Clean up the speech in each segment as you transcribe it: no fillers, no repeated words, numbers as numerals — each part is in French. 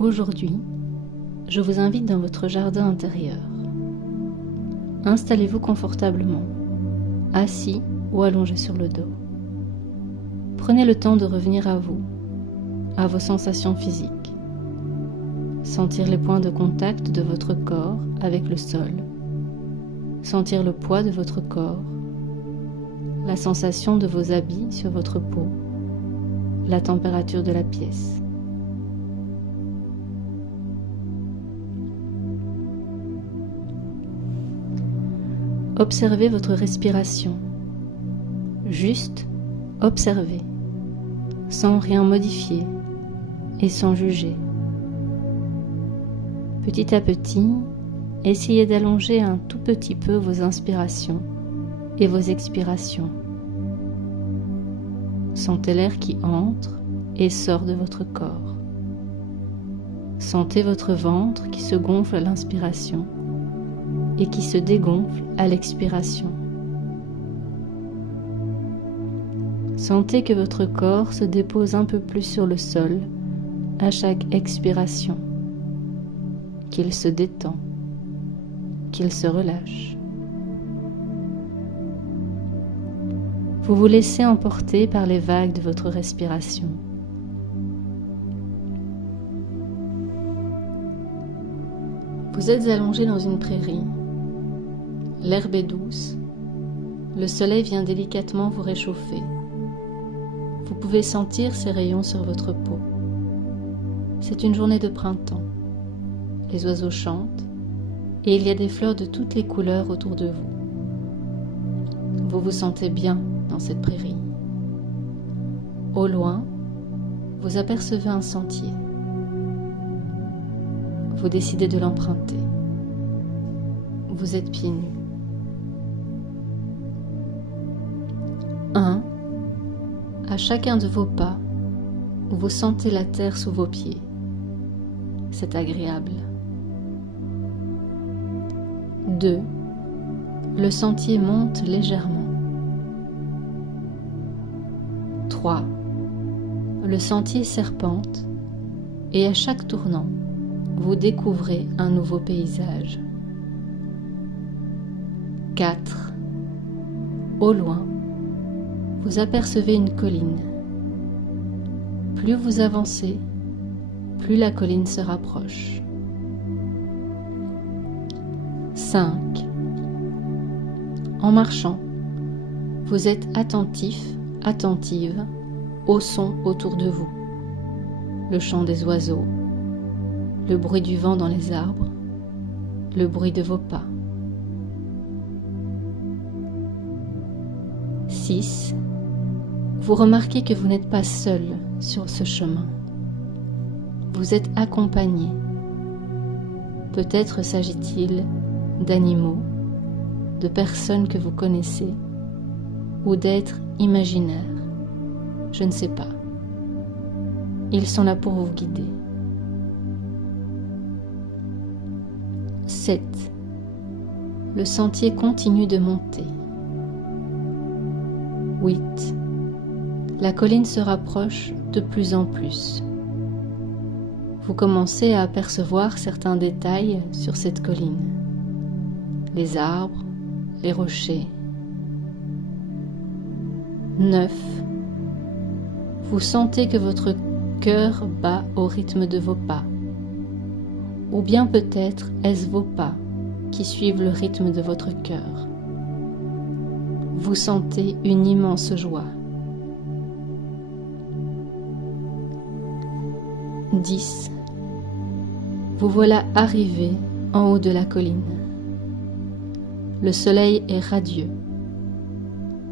Aujourd'hui, je vous invite dans votre jardin intérieur. Installez-vous confortablement, assis ou allongé sur le dos. Prenez le temps de revenir à vous, à vos sensations physiques. Sentir les points de contact de votre corps avec le sol. Sentir le poids de votre corps. La sensation de vos habits sur votre peau. La température de la pièce. Observez votre respiration. Juste observez, sans rien modifier et sans juger. Petit à petit, essayez d'allonger un tout petit peu vos inspirations et vos expirations. Sentez l'air qui entre et sort de votre corps. Sentez votre ventre qui se gonfle à l'inspiration et qui se dégonfle à l'expiration. Sentez que votre corps se dépose un peu plus sur le sol à chaque expiration, qu'il se détend, qu'il se relâche. Vous vous laissez emporter par les vagues de votre respiration. Vous êtes allongé dans une prairie. L'herbe est douce. Le soleil vient délicatement vous réchauffer. Vous pouvez sentir ses rayons sur votre peau. C'est une journée de printemps. Les oiseaux chantent et il y a des fleurs de toutes les couleurs autour de vous. Vous vous sentez bien dans cette prairie. Au loin, vous apercevez un sentier. Vous décidez de l'emprunter. Vous êtes pieds nus. 1. À chacun de vos pas, vous sentez la terre sous vos pieds. C'est agréable. 2. Le sentier monte légèrement. 3. Le sentier serpente et à chaque tournant, vous découvrez un nouveau paysage. 4. Au loin, vous apercevez une colline. Plus vous avancez, plus la colline se rapproche. 5. En marchant, vous êtes attentif, attentive au son autour de vous. Le chant des oiseaux, le bruit du vent dans les arbres, le bruit de vos pas. 6. Vous remarquez que vous n'êtes pas seul sur ce chemin. Vous êtes accompagné. Peut-être s'agit-il d'animaux, de personnes que vous connaissez ou d'êtres imaginaires. Je ne sais pas. Ils sont là pour vous guider. 7. Le sentier continue de monter. 8. La colline se rapproche de plus en plus. Vous commencez à apercevoir certains détails sur cette colline. Les arbres, les rochers. 9. Vous sentez que votre cœur bat au rythme de vos pas. Ou bien peut-être est-ce vos pas qui suivent le rythme de votre cœur. Vous sentez une immense joie. 10. Vous voilà arrivé en haut de la colline. Le soleil est radieux.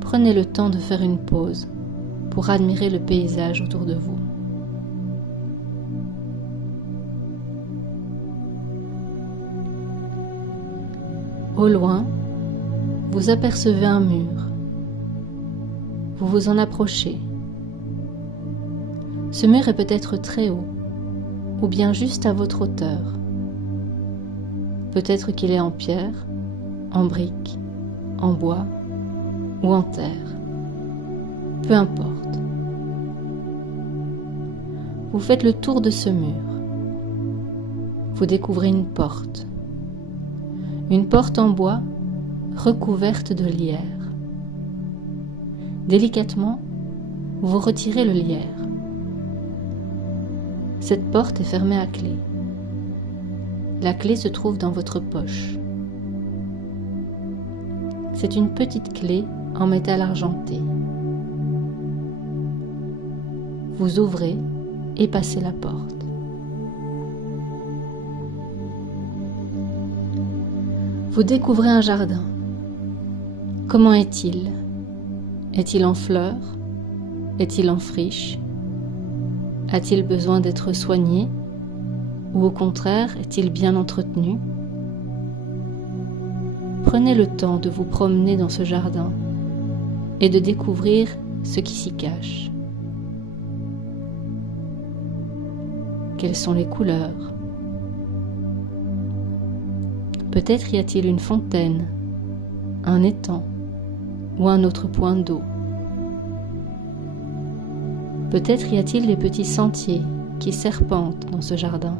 Prenez le temps de faire une pause pour admirer le paysage autour de vous. Au loin, vous apercevez un mur. Vous vous en approchez. Ce mur est peut-être très haut, ou bien juste à votre hauteur. Peut-être qu'il est en pierre, en briques, en bois ou en terre. Peu importe. Vous faites le tour de ce mur. vous découvrez une porte en bois recouverte de lierre. Délicatement, vous retirez le lierre. Cette porte est fermée à clé. La clé se trouve dans votre poche. C'est une petite clé en métal argenté. Vous ouvrez et passez la porte. Vous découvrez un jardin. Comment est-il ? Est-il en fleurs ? Est-il en friche ? A-t-il besoin d'être soigné ? Ou au contraire, est-il bien entretenu ? Prenez le temps de vous promener dans ce jardin et de découvrir ce qui s'y cache. Quelles sont les couleurs ? Peut-être y a-t-il une fontaine, un étang ou un autre point d'eau. Peut-être y a-t-il des petits sentiers qui serpentent dans ce jardin.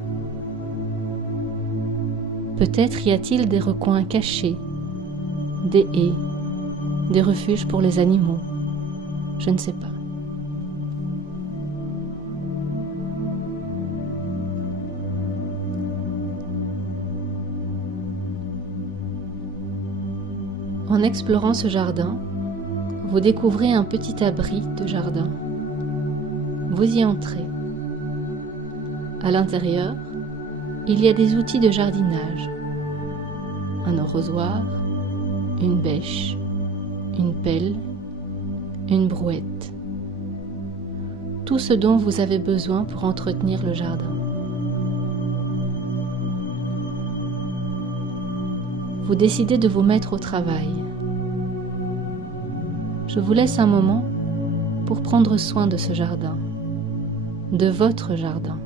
Peut-être y a-t-il des recoins cachés, des haies, des refuges pour les animaux. Je ne sais pas. En explorant ce jardin, vous découvrez un petit abri de jardin. Vous y entrez. À l'intérieur, il y a des outils de jardinage. Un arrosoir, une bêche, une pelle, une brouette. Tout ce dont vous avez besoin pour entretenir le jardin. Vous décidez de vous mettre au travail. Je vous laisse un moment pour prendre soin de ce jardin, de votre jardin,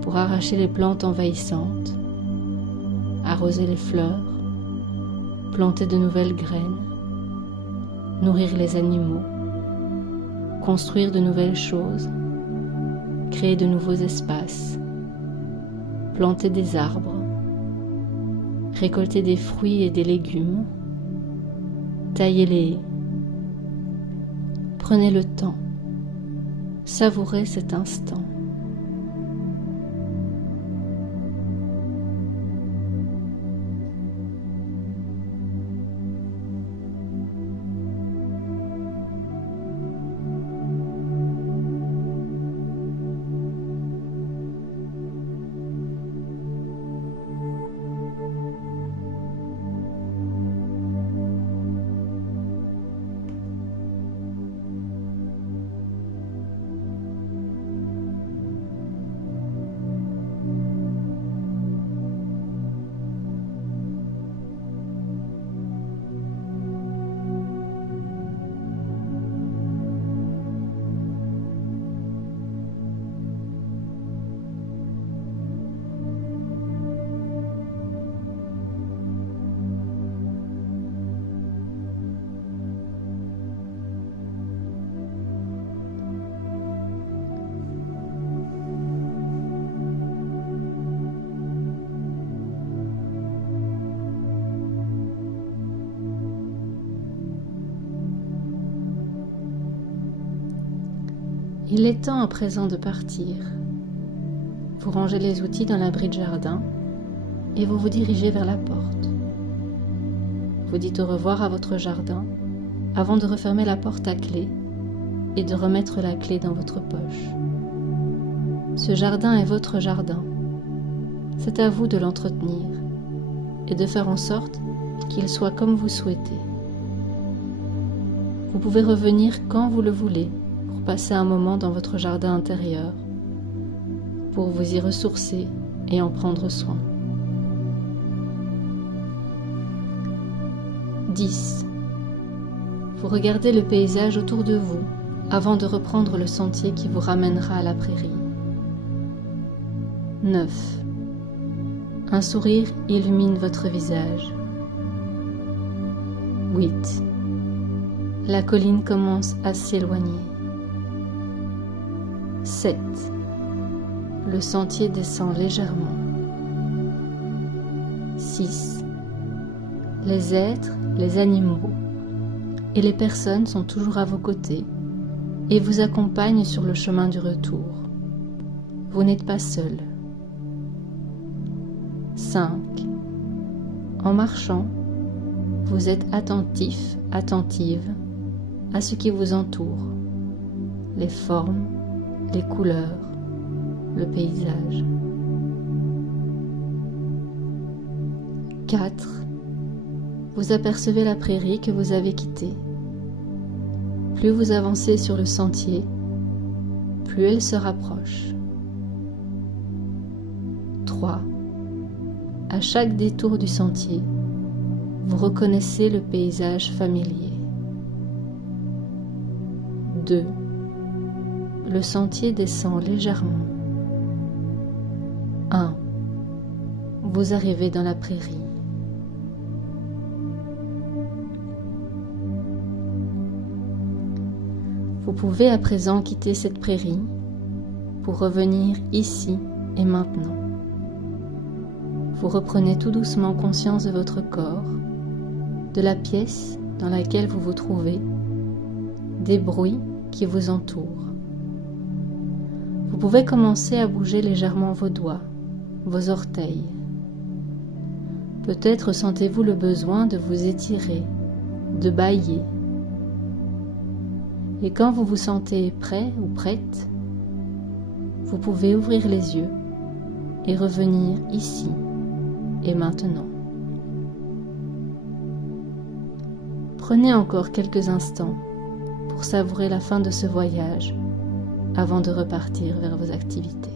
pour arracher les plantes envahissantes, arroser les fleurs, planter de nouvelles graines, nourrir les animaux, construire de nouvelles choses, créer de nouveaux espaces, planter des arbres, récolter des fruits et des légumes, tailler les haies. Prenez le temps, savourez cet instant. Il est temps à présent de partir. Vous rangez les outils dans l'abri de jardin et vous vous dirigez vers la porte. Vous dites au revoir à votre jardin avant de refermer la porte à clé et de remettre la clé dans votre poche. Ce jardin est votre jardin. C'est à vous de l'entretenir et de faire en sorte qu'il soit comme vous souhaitez. Vous pouvez revenir quand vous le voulez pour passer un moment dans votre jardin intérieur, pour vous y ressourcer et en prendre soin. 10. Vous regardez le paysage autour de vous avant de reprendre le sentier qui vous ramènera à la prairie. 9. Un sourire illumine votre visage. 8. La colline commence à s'éloigner. 7. le sentier descend légèrement. 6. Les êtres, les animaux et les personnes sont toujours à vos côtés et vous accompagnent sur le chemin du retour. Vous n'êtes pas seul. 5. En marchant, vous êtes attentif, attentive à ce qui vous entoure, les formes, les couleurs, le paysage. 4. Vous apercevez la prairie que vous avez quittée. Plus vous avancez sur le sentier, plus elle se rapproche. 3. À chaque détour du sentier, vous reconnaissez le paysage familier. 2. Le sentier descend légèrement. 1. Vous arrivez dans la prairie. Vous pouvez à présent quitter cette prairie pour revenir ici et maintenant. Vous reprenez tout doucement conscience de votre corps, de la pièce dans laquelle vous vous trouvez, des bruits qui vous entourent. Vous pouvez commencer à bouger légèrement vos doigts, vos orteils. Peut-être sentez-vous le besoin de vous étirer, de bâiller. Et quand vous vous sentez prêt ou prête, vous pouvez ouvrir les yeux et revenir ici et maintenant. Prenez encore quelques instants pour savourer la fin de ce voyage avant de repartir vers vos activités.